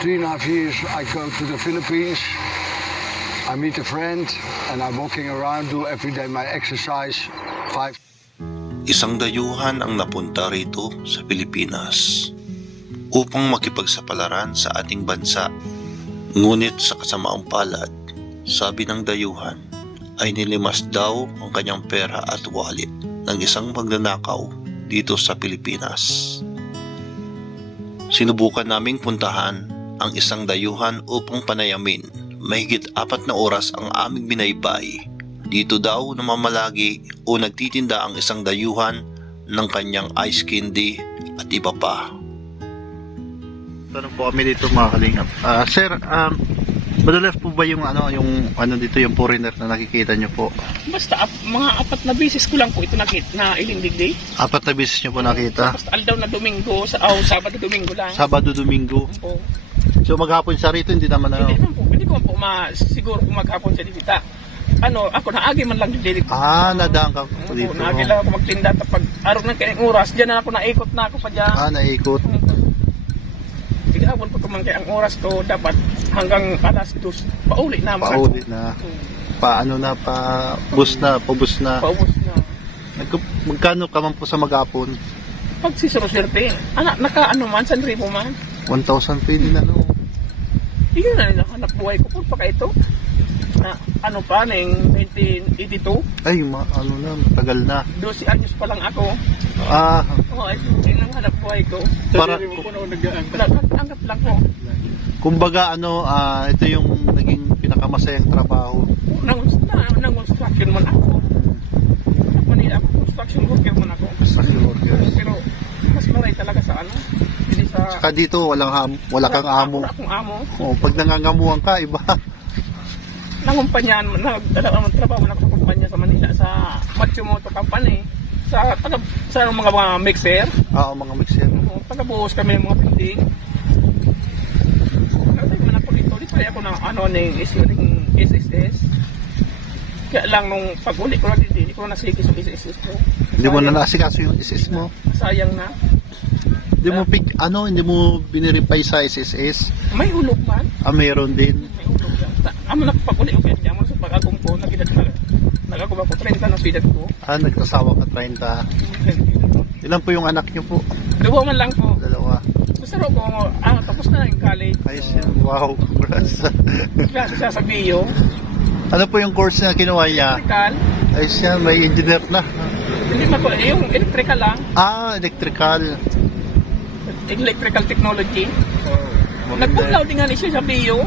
3.5 years, I go to the Philippines. I meet a friend and I'm walking around, do every day my exercise. 5. Isang dayuhan ang napunta rito sa Pilipinas upang makipagsapalaran sa ating bansa. Ngunit sa kasamaang palad, sabi ng dayuhan, ay nilimas daw ang kanyang pera at wallet ng isang magnanakaw dito sa Pilipinas. Sinubukan naming puntahan ang isang dayuhan upang panayamin. Mahigit 4 na oras ang aming binaybay. Dito daw namamalagi o nagtitinda ang isang dayuhan ng kanyang ice candy at iba pa. Tanong po kami dito mga kalingap. Sir, madalas po ba yung dito yung foreigner na nakikita nyo po? Basta mga 4 na beses ko lang po ito nakita na ilindigdig. 4 na beses nyo po nakita? Basta aldaw na Domingo, Sabado Domingo lang. Sabado, Domingo. Po. So maghapon siya rito, hindi naman Hindi ko po siguro kung maghapon siya dito. Ako naagi man lang dito. Nadaan ka po dito. Naagi lang ako magtinda tapos araw ng kanyang oras, diyan na ako naikot na ako pa dyan. Naikot. Tigabon ko man kaya ang oras ko dapat hanggang alas 2 pauli na. Pauli na. Paubos na. Paubos na. Magkano ka man po sa maghapon? Pag si Soroserte, man, 1,000 man. 1,000 pwede na Yun na hanap buhay ko po pa ito. Na ng 1982. Ay, tagal na. 12 anyos pa lang ako. Yun ang hanap buhay ko. Para Nag-anggap lang ko. kumbaga ito yung naging pinakamasayang trabaho. Nang-construction man ako. Manila ako, construction worker man ako. Construction worker. Pero mas maray talaga sa Saka dito wala kang amo. Wala akong amo. Pag nangangamuhan ka, iba. Nangumpanya, nagdala ng trabaho na ako sa kumpanya sa Manila sa Matsumoto Company. Sa mga mixer. Mga mixer. Pagkabuhos kami ng mga printing. Nagtay man ako dito. Di pa ako ng issue ng SSS. Kaya lang nung pag-uli ko na dito, hindi ko nasikis yung SSS ko. Hindi mo na nasikaso yung SSS mo? Sayang na. Hindi mo biniripay sa SSS? May ulog man. Mayroon din. May ulog yan. Amo na pag-uli ko kaya mo sa pag-agong ko, nag-agong ako 30 na sidad ko. Nagkasawa ka 30. Ilan po yung anak niyo po? 2 man lang po. 2. Gusto ko, tapos na yung college. Ayos yan. Wow. Congrats. Siya sa bio. Ano po yung course na kinuha niya? Electrical. Ayos yan. May engineer na. Hindi man po, yung electrical lang. Electrical. Electrical technology. Nagpuglaw din nga ni siya sa bio.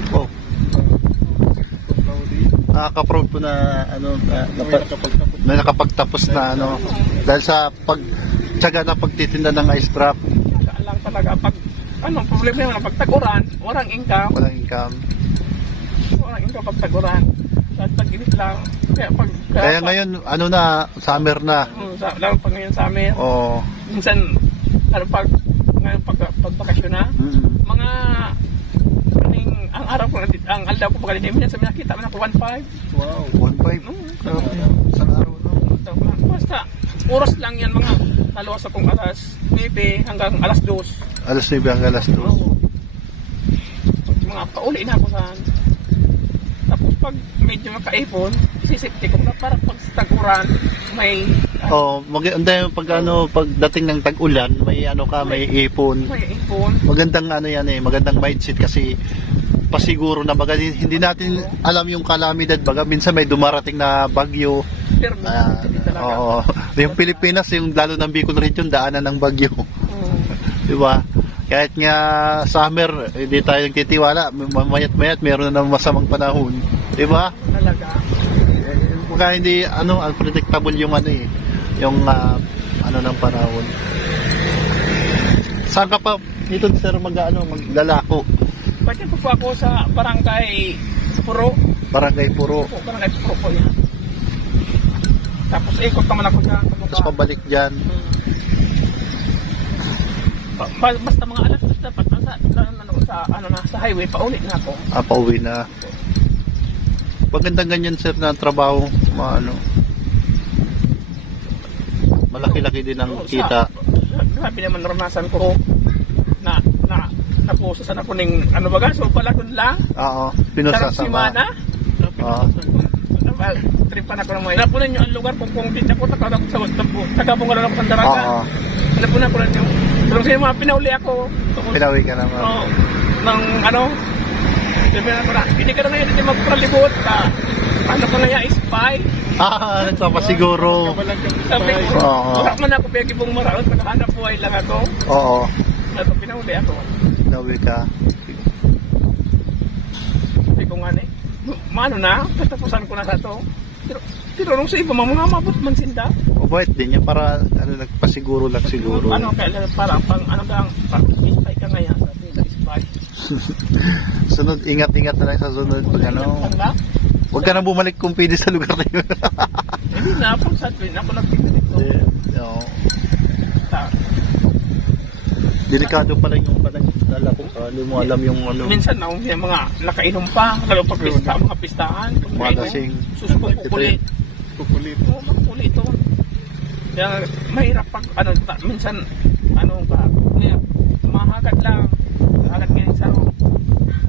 Nakaka-proud po na may nakapagtapos na dahil sa pagtsaga na pagtitinda ng ice drop. Lang talaga pag problema na pag taguran, walang income. Walang income. Walang income pag taguran. Tag-init lang. Kaya ngayon summer na. Lalo pag ngayon summer. Minsan pagbakasyon na. Mga ang araw ko ang aldaw ko pagka minsan sa nakita man ako 1.5. Wow, 1.5. Sa araw Basta oras lang yan mga halos akong alas 9 hanggang alas 2. Alas 9 hanggang alas 2. Mga pauli na ako saan. Tapos pag medyo makaipon, sisipti ko na para pag taguran may maganda yung pagdating ng tag-ulan, may may ipon. May ipon. Magandang magandang mindset kasi pasiguro na hindi natin alam yung kalamidad minsan may dumarating na bagyo. Yung Pilipinas, yung lalo ng Bicol region, daanan ng bagyo. Di ba? Kahit nga summer, hindi tayo nagtitiwala, mayat-mayat meron na ng masamang panahon. Di ba? Talaga. Baka hindi unpredictable yung yung ng panahon. Saan ka pa dito sir maglalako? Pwede po ako sa Barangay Puro. Barangay Puro. Barangay Puro po yan. Tapos ikot naman ako dyan. Tapos pabalik dyan. Basta mga alas dapat sa highway, pauwi na ako. Pauwi na. Magandang ganyan sir na trabaho, malaki-laki din ang kita. Grabe naman naranasan ko na tapos Usasan ako ng ano baga, so pala doon lang. Oo, Sarap si pinusasama. Mana. Oo. Tripan ako ng mga. Napunan nyo ang lugar kung di ako takot sa tagabungan ako sa daraga. Oo. Napunan ko lang yung. Pero kasi mga pinauli ako. Pinawi ka naman. Oo. Ng ano. Sabi na ko na, hindi ka na ngayon hindi magpralibot. Ano ko na yan, spy. Nagpapasiguro. Sabi ko, Oo. wala man ako piyagi pong maraon. Nakahanap buhay lang ako. Oo. At pinauli ako. Pinawi ka. Sabi ko nga ni, mano na, katapusan ko na sa to. Pero nung sa iba, mga mabot man sinda. Mabait din yan para nagpasiguro lang siguro. Ano, kaya para pang, ano ka, pang spy ka ngayon. Sabi na, spy. Sunod, ingat-ingat na lang sa sunod pag ano. Huwag ka na bumalik kung pwede sa lugar na yun. Hindi na, pang sa twin, ako nagtingin dito. Oo. Delikado pala yung panagdala ko. Hindi mo alam yung ano. Minsan na, yung mga nakainom pa, lalo pag pista, mga pistahan. Malasing. Susuko kukulit. Kukulit. Oo, makukulit ito. Kaya mahirap pag, ano, minsan, ano ba, mahagad lang. Mahagad ngayon sa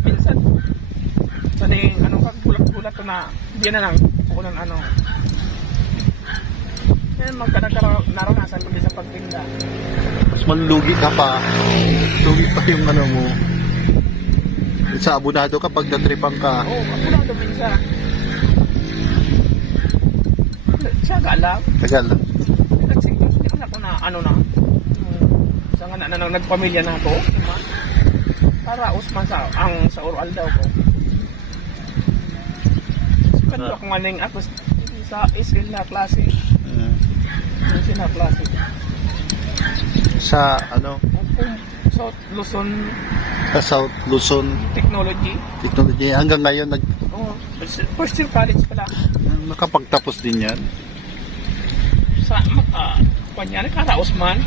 minsan, saning, ano, gulat-gulat na, hindi na lang, kukunan, ano. Kaya naranasan ko din sa pagtinda. Mas malulugi ka pa. Lugi pa yung ano mo. Sa abunado ka pag natripang ka. Oo, ako lang ito minsan. Siyaga lang. Tagal. Hindi ko na ako na, ano na. Sa nga na nagpamilya na ako. Diba? Para usman sa oral daw ko. Kanto ako nga nang ako sa SL na klase. SL na klase. Sa ano? South Luzon Sa South Luzon Technology. Technology. Hanggang ngayon Oh, first year college pala. nakapagtapos din yan. Sa kanya nakaraos man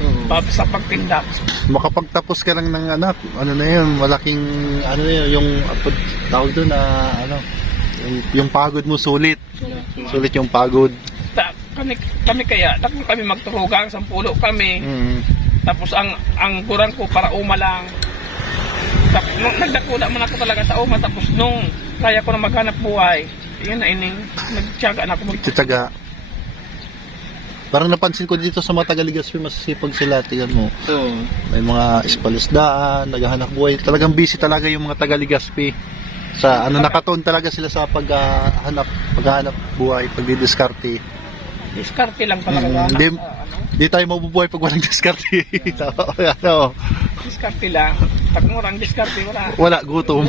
sa pagtinda. Makapagtapos ka lang ng anak. Ano na yun? Malaking ano na yun? Yung tawag doon na ano? Yung pagod mo sulit. Sulit yung pagod. Kami kaya, kami magturugang, 10 kami. Tapos ang kurang ko para uma lang. Tapos nagdakula man ako talaga sa uma. Tapos nung kaya ko na maghanap buhay, yun na ining nagtiyaga na ako Titaga. Parang napansin ko dito sa mga Tagaligaspi, masisipag sila. Tingnan mo. May mga espalisdaan, naghahanap buhay. Talagang busy talaga yung mga Tagaligaspi. Sa ano, nakatuon talaga sila sa paghahanap buhay, pagdidiskarte. diskarte lang talaga. Di tayo mabubuhay pag walang diskarte. Ano? Diskarte lang. Pag murang diskarte, wala. Wala, gutom.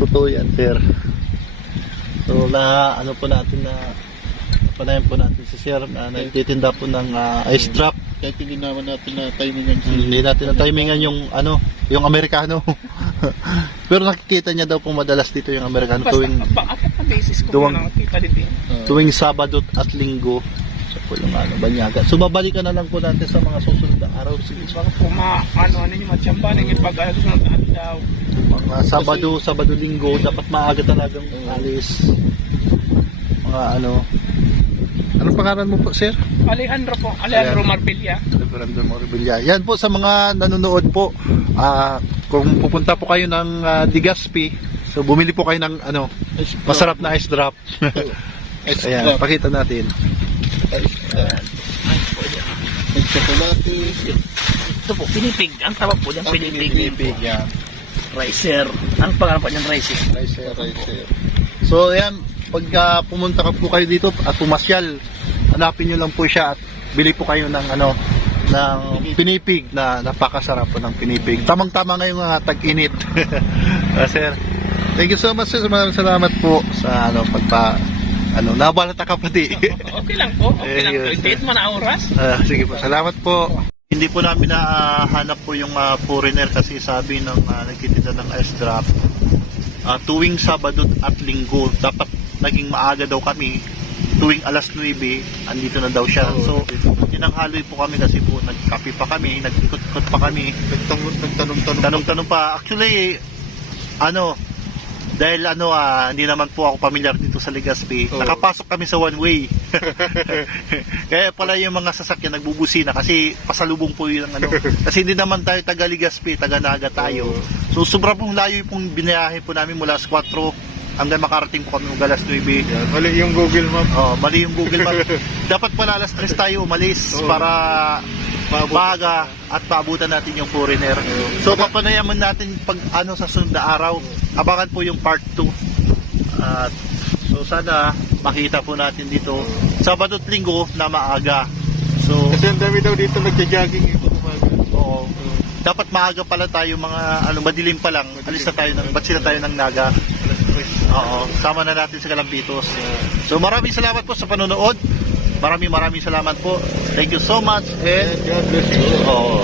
Totoo yan, sir. So, ano po natin na panayan po natin si Sir na nagtitinda po ng ice drop. Kahit hindi naman natin na timingan Hindi natin na timingan yung ano, yung Amerikano. Pero nakikita niya daw po madalas dito yung Amerikano Apat na basis ko tuwing- nakikita dito. tuwing Sabado at Linggo. So po yung ano, Banyaga. So babalikan na lang po natin sa mga susunod na araw. Sige. Baka po ano yung matsyamba yung pag-alas ng daw. Mga Sabado, Linggo, dapat maaga talagang alis. Mga ano. Anong pangalan mo po, sir? Alejandro po, Alejandro Marbella. Alejandro Marbella. Yan po sa mga nanonood po. Kung pupunta po kayo ng Legazpi, so bumili po kayo ng ano, masarap na ice drop. Ayan, pakita natin. May chocolate. Ito po, pinipig. Ang tawag po dyan, pinipig. Yan. Ricer. Ang pangalan po dyan, ricer. So, ayan, pag pumunta po kayo dito at pumasyal, hanapin nyo lang po siya at bili po kayo ng ano, ng pinipig na napakasarap po ng pinipig. Tamang-tama ngayong tag-init. Sir, thank you so much, sir. Maraming salamat po sa ano, nabalata ka pati. Okay lang po. Okay lang po. Kahit man na oras. Sige po, salamat po. Hindi po namin nahanap po yung foreigner kasi sabi ng nagtitinda ng ice drop. Tuwing Sabado at Linggo, dapat naging maaga daw kami. Tuwing alas 9, andito na daw siya. So, tinanghaloy po kami kasi po nagkape pa kami, nag-ikot-ikot pa kami. Tanong-tanong pa. Actually, ano, Dahil hindi naman po ako pamilyar dito sa Legazpi. Oo. Nakapasok kami sa one way. Kaya pala yung mga sasakyan nagbubusina kasi pasalubong po yung Kasi hindi naman tayo taga Legazpi, taga Naga tayo. So sobra pong layo pong binayahe po namin mula sa 4 hanggang makarating po kami ng alas 9. Yan, mali yung Google Map. Mali yung Google Map. Dapat pala alas 3 tayo umalis Oo. para Paabutan maaga at paabutan natin yung foreigner. So papanayaman natin pag sa sunod na araw. Abangan po yung part 2. At so sana makita po natin dito Sabado at Linggo na maaga. So Kasi ang dami daw dito nagja-jogging yung umaga. oo. Dapat maaga pala tayo mga madilim pa lang. Alis na tayo ba't sila tayo ng Naga? Alas 3. Oo, sama na natin sa Galampitos. So maraming salamat po sa panonood. Maraming salamat po. Thank you so much and God bless you. oo.